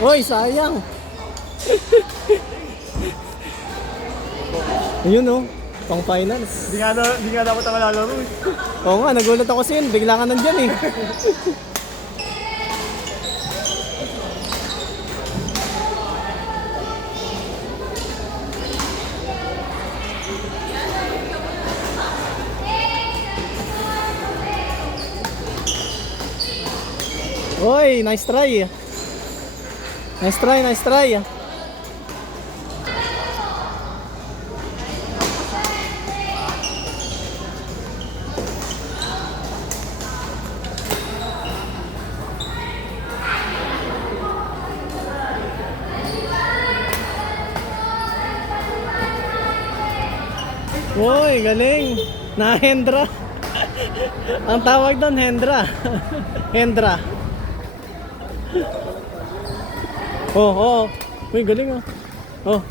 Uy, sayang. Ayun oh, pang finals. Hindi nga dapat ako lalaro eh. Oo nga, nagulat ako sa'yo. Bigla ka nandyan eh. Oy, nice try. Nice try, nice try. Uy, galing. Na-hendra. Ang tawag doon, hendra. Hendra. Oh, oh. Uy, galing oh. Oh.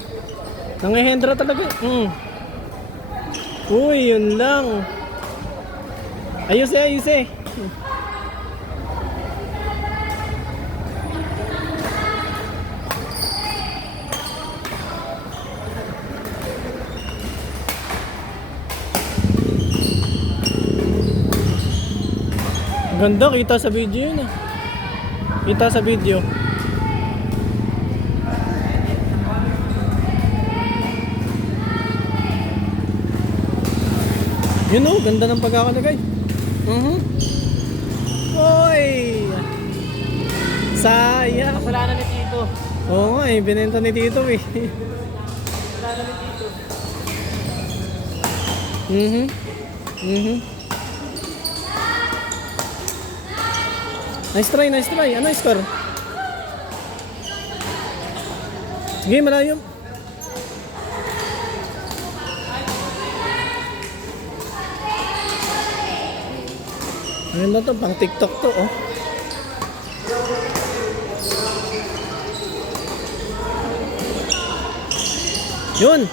Nangihendra talaga. Uy, yun lang. Ayos eh, ayos eh. Ganda, kita sa video yun ah. Kita sa video. Yun oh, ganda ng pagkakalagay. Oy! Sayang. Kasalanan ni Tito. Oo nga eh, binenta ni Tito eh. Kasalanan ni Tito. Nice try, nice try. Ano yung score? Sige, malayo. Ano to? Pang TikTok to, oh. Yun.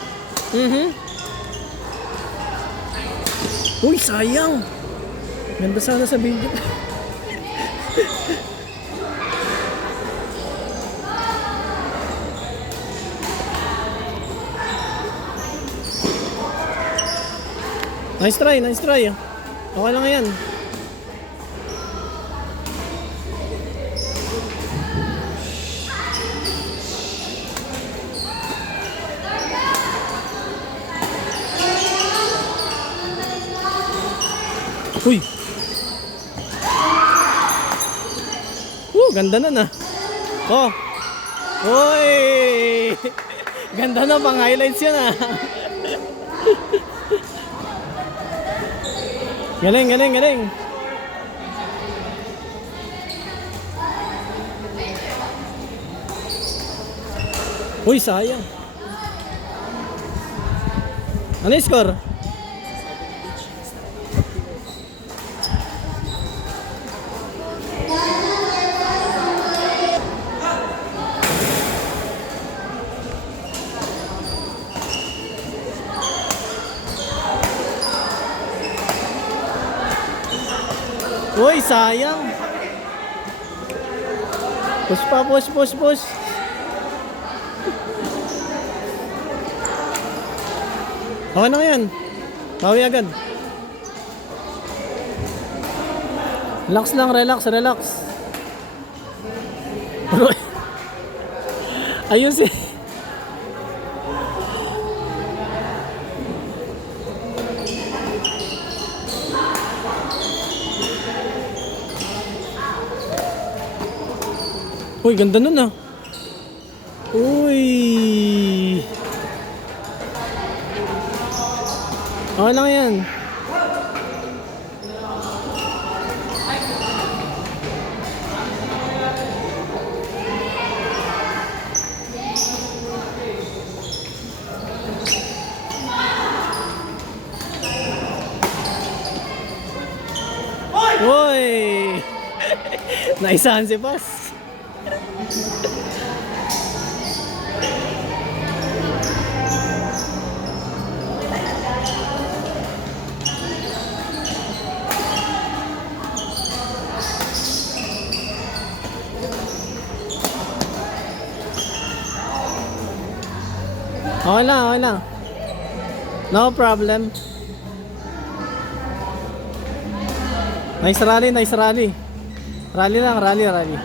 Uy, sayang. Ganda sana sa video. Nice try, nice try. Okay lang yan. Uy. Ganda na na. Oh. Uy. Ganda na, pang highlights yan ah. Galing, galing, galing. Uy, sayang. Ano yung score? Uy, sayang. Push pa, push, push, push. Okay na yan. Bawi agad. Relax lang, relax, relax. Ayos eh. Uy, ganda nun ah. Uy. Okay lang yan. Uy. Naisahan si Paz. Okay lang, okay lang. No problem. Nice rally, nice rally. Rally lang, rally, rally.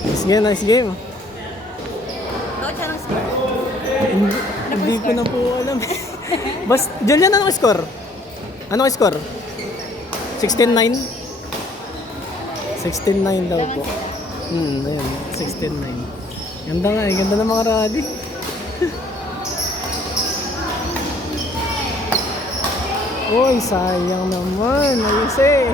Nice game, nice game. Coach, anong score? Hindi ko na po alam. Bas, Julian, anong score? Anong score? 16-9? 16-9 daw po. Ayun, 16-9. Ganda nga eh, ganda ng mga rally. Uy, sayang naman. Ayos eh.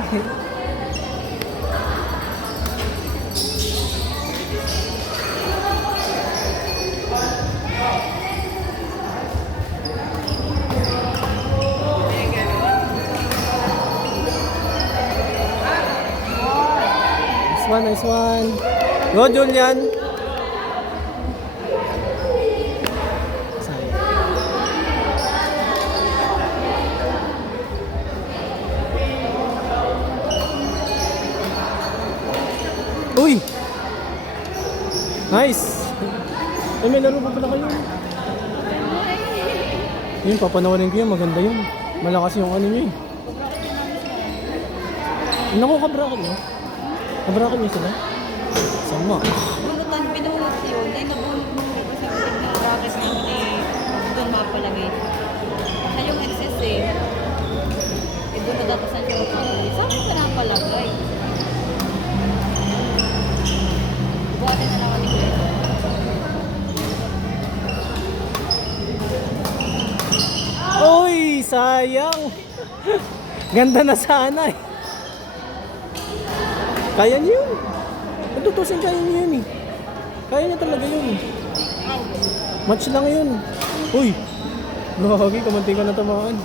Nice one, nice one. Go, Julian. Sayang. Uy! Nice! Ay, may laro pa pala kayo. Yun, papanawarin ko yun. Maganda yun. Malakas yung ano nyo eh. Naku, kabrakot mo. Kabrakot mo sila. Sama. Bunutan, binunot yun. Eh, nabunot mo representative ng bracket namin eh. Doon mapalagay. Sa yung excess eh. Eh, doon na dapat saan siya mapalagay. Saan ka na palagay? Buhatin na naman ni Glenn. Uy! Sayang! Ganda na sana eh. Kaya niyo yun. Matutusin kaya niyo yun eh. Kaya niya talaga yun. Match lang yun. Uy! Gagi, kamanti ko na tamaan.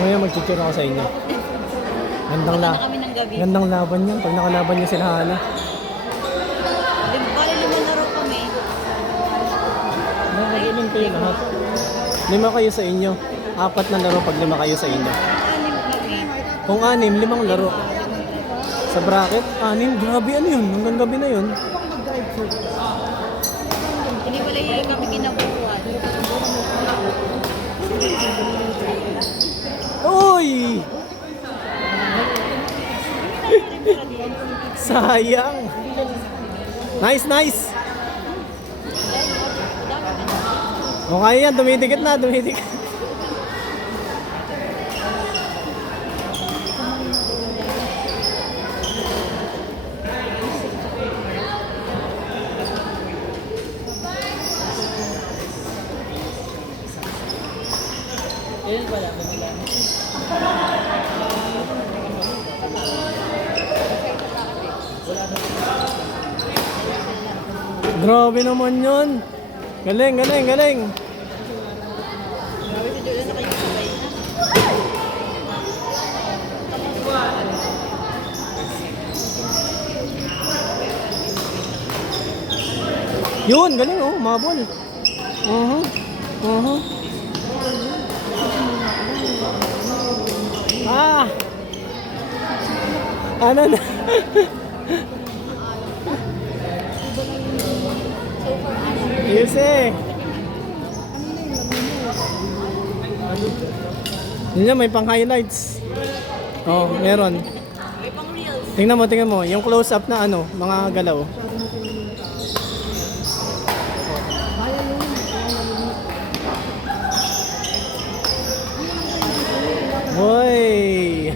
Mamaya mag-picture ako sa inyo. Gandang, Baka na kami ng gabi. gandang laban yan. Pag nakalaban niya sila Hana. Bali 5 laro kami. Nakagiling kayo lahat. 5 kayo sa inyo. 4 na laro pag 5 kayo sa inyo. 6 kami. Kung 6, 5 laro. Sa bracket, 6. Grabe, ano yun? Hanggang gabi na yun. Hindi wala yung kami kinabuhan. Uy! Sayang! Nice, nice! Okay yan, dumidikit na, dumidikit. Grabe naman yun. Galing, galing, galing. Grabe si Julian nakikisabay na. Yun, galing oh, mabol. Ah! Ano na? Yes eh. Yun yan, may pang highlights. Oh, meron. May pang reels. Tingnan mo. Yung close up na ano, mga galaw. Hoy!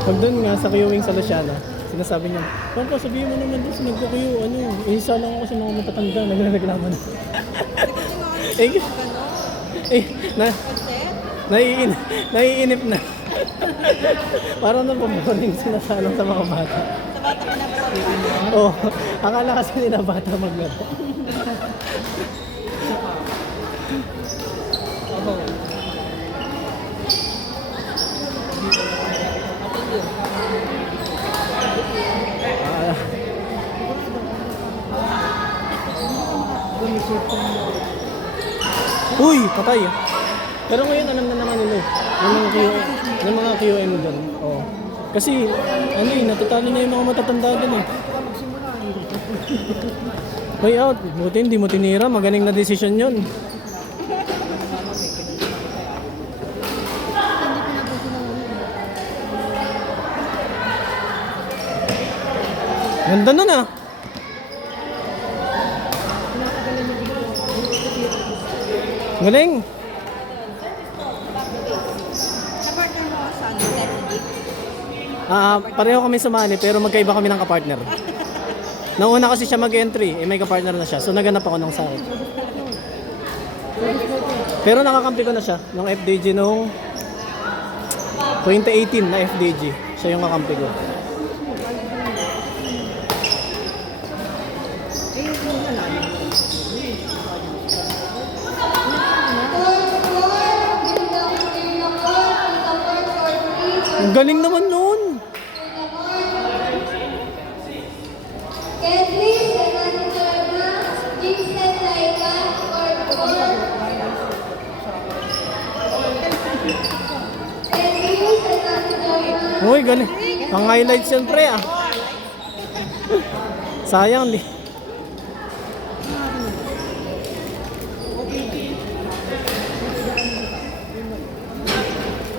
Pag doon nga sa queuing sa Luciano. Sinasabi niya, Papa, sabihin mo naman doon sa nagkukuyo, ano, isa lang ako sa mga matatanda, nagreklamo na. eh, eh, naiinip na. Parang napaboring sinasalang sa mga bata. Sa bata ka na ba? Oo, akala kasi nila bata maglaro. Ah. Uy, patay. Pero ngayon alam na naman nila ng mga QM doon. Oo. Kasi ano eh, natatalo na yung mga matatanda doon eh. Way out, buti hindi mo tinira, magaling na desisyon yun. Ganda nun ah. Galing. Sa-partner mo sa ano, Teddy? Pareho kami sumali pero magkaiba kami ng kapartner. Nauna kasi siya mag-entry, may kapartner na siya. So naganap ako ng sakit. Pero nakakampi ko na siya ng FDG nung 2018 na FDG. Siya yung kakampi ko. Ang galing naman nun. Uy, galing. Ang highlights yan, pre, ah. Sayang, di.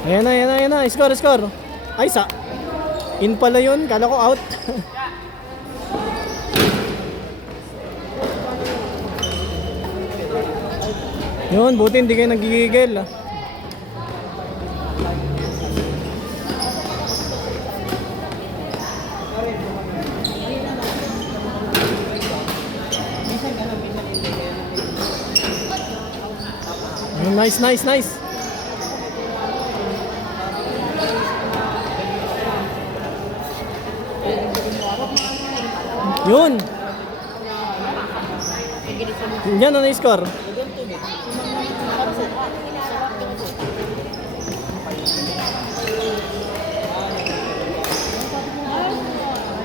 Ayan na, ayan na, ayan na. Score, score. Ay, in pala yun. Kala ko out. Yun, buti hindi kayo nagigigil, ah. Nice, nice, nice. Yun. Yan ano yung score?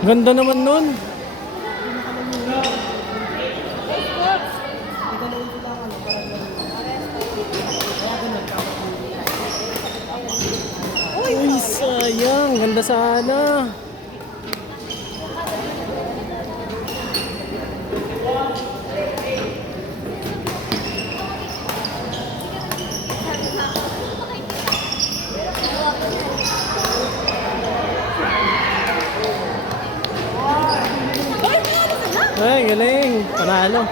Ganda naman nun. Uy, sayang. Ganda sana. Ay, galing. Panalo.